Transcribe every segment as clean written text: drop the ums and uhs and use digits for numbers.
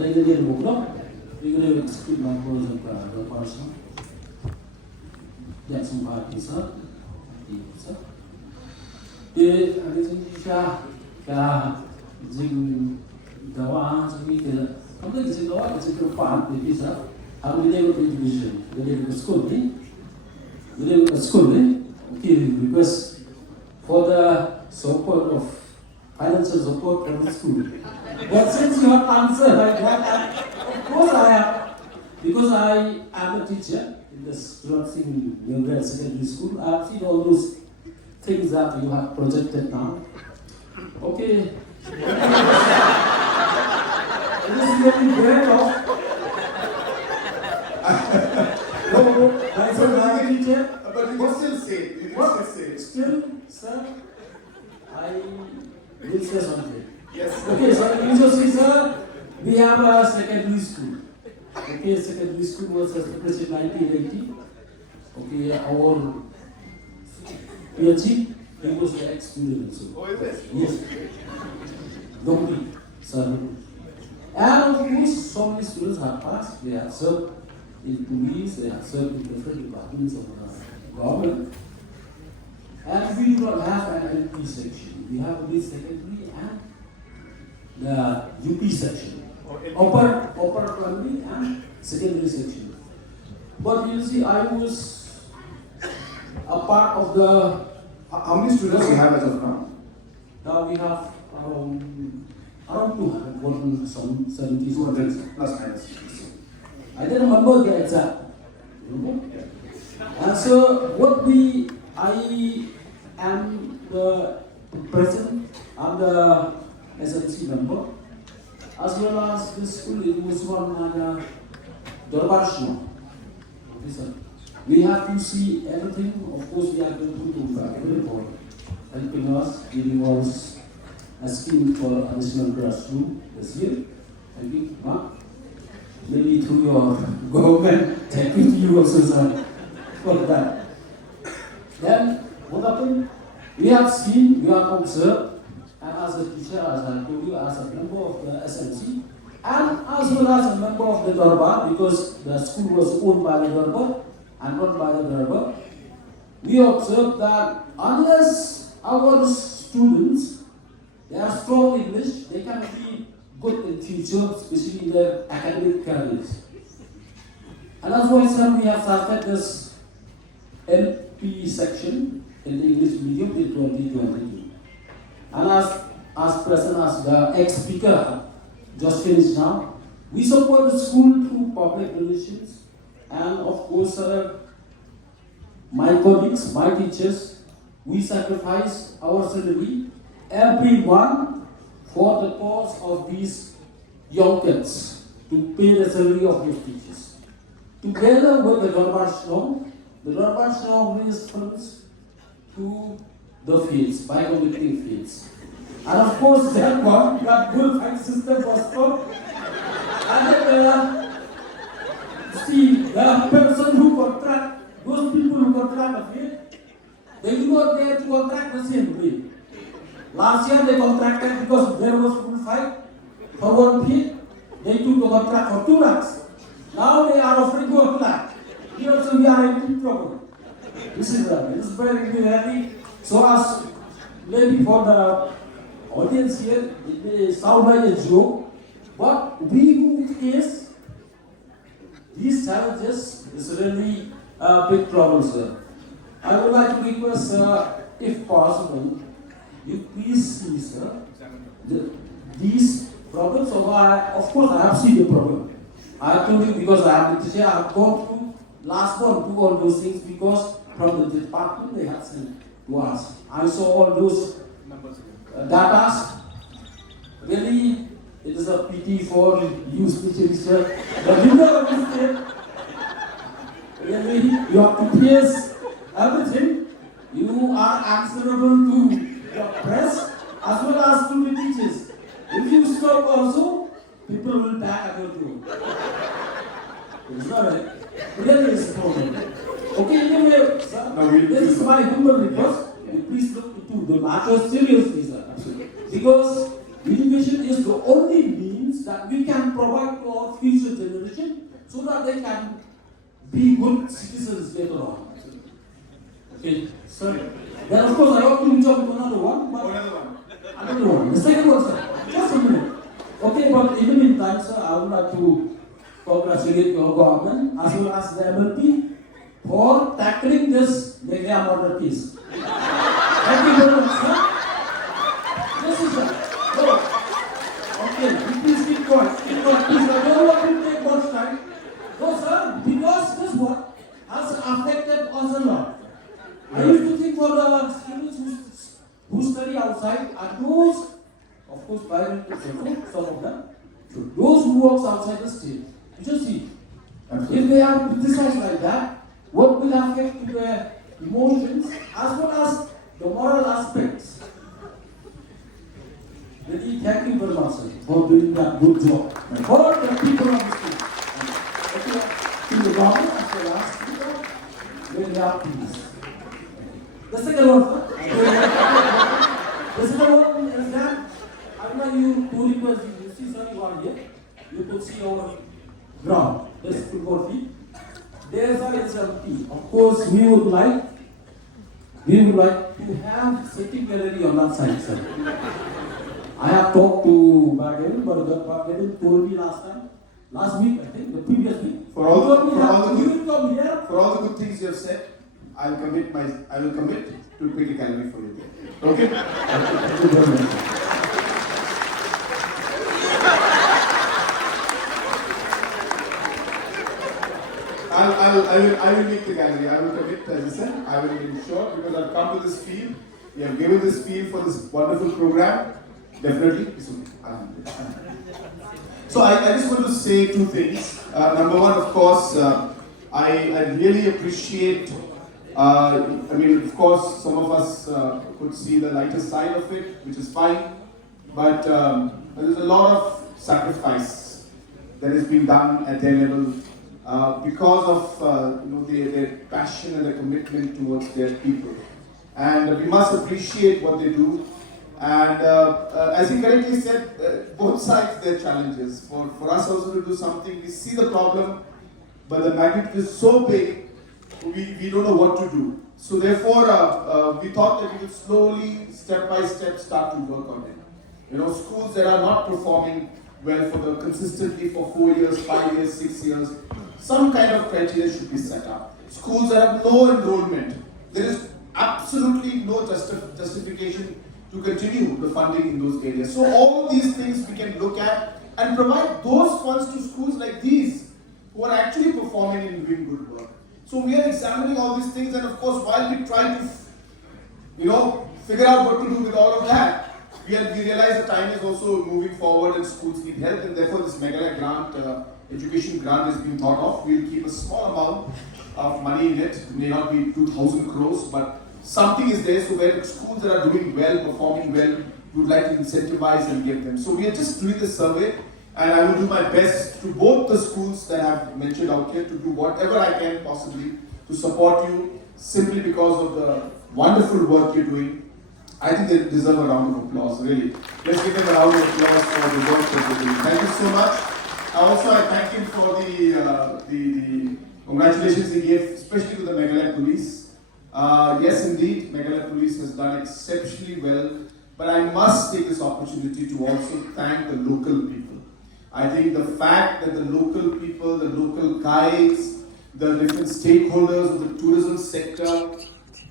regular book, regular execute numbers and the person. That's some party, sir. The Arizona, Jim Gawa, Samita, something is in the water, it's a part, the visa. How will they go to division? They live in school, eh? They live in school, eh? Okay, because for the support of financial support from the school. But since you have answered like that, of course I have, because I am a teacher in the Nongwan secondary school. I have seen all those things that you have projected now. Okay. It is getting great off. No, I said I'm a teacher. But you can still say it. You can still say it. Still, sir, I will say something. Yes. Okay, so you just see, sir, we have a secondary school. Okay, secondary school was established in 1980. Okay, our PhD, he was the ex-student. Oh, is it? Yes. Nobody, sir. And of course, so many students have passed. They have served in police, they have served in different departments of the government. And we do not have an LP section. We have only secondary and the UP section. Upper primary and secondary section. But you see, I was a part of the. How many students you have as of now? Now we have around 200, some 70 200 students. plus minus. I don't remember the exact. And so I am the president, I'm the SMC member, as well as this school, it was one Dorbarshno. We have to see everything. Of course, we are going to faculty for helping us, giving us a scheme for additional classroom this year. Thank you, Mark. Maybe through your government, thank you to you also, sir, for that. Then, what happened? We have seen, we have observed, and as a teacher, as I told you, as a member of the SMC, and as well as a member of the Darbar, because the school was owned by the Darbar and run by the Darbar, we observed that unless our students, they are strong English, they can be good in future, especially in their academic careers. And that's why, sir, we have started this LP section in the English medium in 2022. And as present as the ex-speaker just finished now, we support the school through public relations, and of course, my colleagues, my teachers, we sacrifice our salary, everyone, for the cause of these young kids, to pay the salary of those teachers. Together with the Darbar Shnong raised funds to the fields, by conducting fields. And of course, that bullfight system was stopped. And then, see, the person who contract, those people who contract a field, they do not dare to contract the same way. Last year they contracted because there was bullfight for 1 field. They took the contract for 2 lakhs. Now they are offering 1 lakh. Here also we are in deep trouble. This is very, very heavy. So as maybe for the audience here, it may sound like a joke, but we who face these challenges is really a big problem, sir. I would like to request, if possible, you please see, sir, these problems. Of course, I have seen the problem. I have told you because I am the teacher. I have gone through last one, do all those things because from the department they have sent to us. I saw all those data. Really, it is a pity for you, teacher. The leader of this state, really, you have to face everything. You are answerable to the press as well as to the teachers. If you stop also, people will back at you. It's not right. Really, it's a problem. Okay, anyway, sir, this is my humble request. Please look into the matter seriously, sir. Because education is the only means that we can provide to our future generation so that they can be good citizens later on. Okay, sir. Then of course I want to jump to another one. Another one. The second one, sir. Just a minute. Okay, but in the meantime, sir, I would like to congratulate your government as well as the MLP for tackling this Meghalaya murder case. Thank you very much, sir. Yes, sir. So, okay, please keep quiet. Keep quiet, please. I don't want to take much time. No, sir, because this one has affected us a lot. I used to think for the students who study outside, and those, of course, private, some of them, so those who work outside the state, you just see, if they are criticized like that, what will affect their emotions as well as the moral aspects. Really, thank you very much, sir, for doing that good job for the people of the state. In the government as well as people, when they are peace. The second one, sir. The second one is that after you two rivers, you see sir, you are here. You could see our ground, this football field. There is empty. Of course, we would like to have sitting gallery on that side, sir. I have talked to Meghalaya, but Meghalaya told me last week, I think, the previous week. For all the good things you have said, I will commit to pick a gallery for you. Okay? Thank you very much. I will make the gallery. I will commit, as I said. I will ensure, because I've come to this field. You have given this field for this wonderful program. Definitely. So I just want to say two things. Number one, of course, I really appreciate, of course, some of us could see the lighter side of it, which is fine. But there's a lot of sacrifice that has been done at their level because of their passion and their commitment towards their people. And we must appreciate what they do. And as he correctly said, both sides their challenges. For us also to do something, we see the problem, but the magnitude is so big, we don't know what to do. So therefore, we thought that we would slowly, step by step, start to work on it. Schools that are not performing well consistently for 4 years, 5 years, 6 years, some kind of criteria should be set up. Schools that have no enrollment, there is absolutely no justification to continue the funding in those areas. So all these things we can look at and provide those funds to schools like these who are actually performing and doing good work. So we are examining all these things, and of course while we try to figure out what to do with all of that, we realize the time is also moving forward and schools need help, and therefore this Meghalaya grant, education grant is being thought of. We'll keep a small amount of money in it. It may not be 2,000 crores, but something is there, so where schools that are doing well, performing well, we would like to incentivize and give them. So we are just doing this survey, and I will do my best to both the schools that I have mentioned out here to do whatever I can possibly to support you, simply because of the wonderful work you're doing. I think they deserve a round of applause, really. Let's give them a round of applause for the work that they're doing. Thank you so much. I thank him for the congratulations he gave, especially to the Meghalaya police. Yes, indeed, Meghalaya Police has done exceptionally well, but I must take this opportunity to also thank the local people. I think the fact that the local people, the local guides, the different stakeholders of the tourism sector,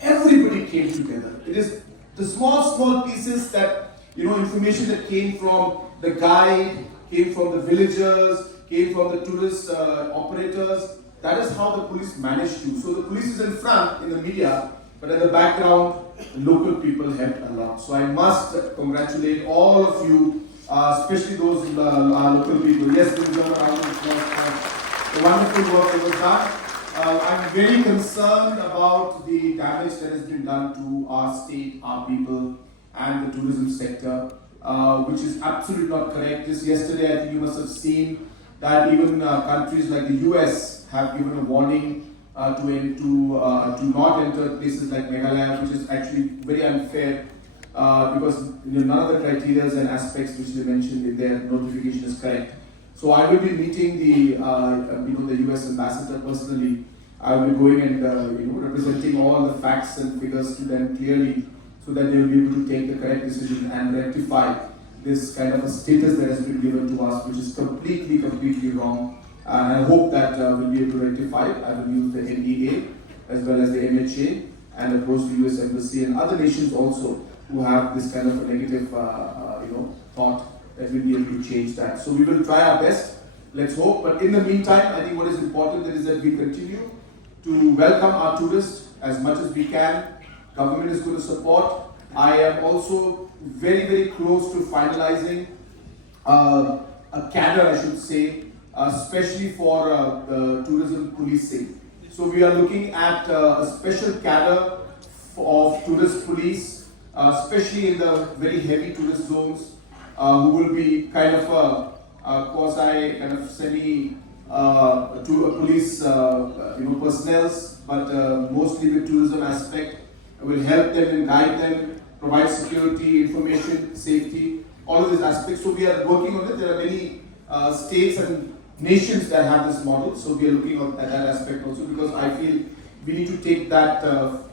everybody came together. It is the small pieces that, information that came from the guide, came from the villagers, came from the tourist operators. That is how the police managed to. So the police is in front in the media, but at the background, the local people helped a lot. So I must congratulate all of you, especially those local people. Yes, we deserve a round of applause for the wonderful work that was done. I'm very concerned about the damage that has been done to our state, our people, and the tourism sector, which is absolutely not correct. Just yesterday, I think you must have seen that even countries like the US have given a warning to not enter places like Meghalaya, which is actually very unfair. because none of the criteria and aspects which they mentioned in their notification is correct. So I will be meeting the US ambassador personally. I will be going and representing all the facts and figures to them clearly, so that they will be able to take the correct decision and rectify this kind of a status that has been given to us, which is completely wrong. And I hope that we'll be able to rectify it. I will use the NEA as well as the MHA and approach the US Embassy and other nations also who have this kind of a negative thought, that we'll be able to change that. So we will try our best, let's hope. But in the meantime, I think what is important is that we continue to welcome our tourists as much as we can. Government is going to support. I am also very close to finalizing a cadre, I should say, especially for the tourism policing. So we are looking at a special cadre of tourist police, especially in the very heavy tourist zones, who will be kind of a quasi, kind of semi police personnel, but mostly with tourism aspect. Will help them and guide them, provide security, information, safety, all of these aspects. So we are working on it. There are many states and nations that have this model. So we are looking at that aspect also, because I feel we need to take that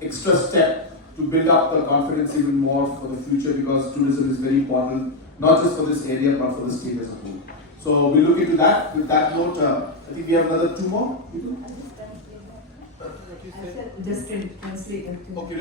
extra step to build up the confidence even more for the future, because tourism is very important, not just for this area, but for the state as a whole. So we'll look into that. With that note, I think we have another 2 more. Just translate. Okay,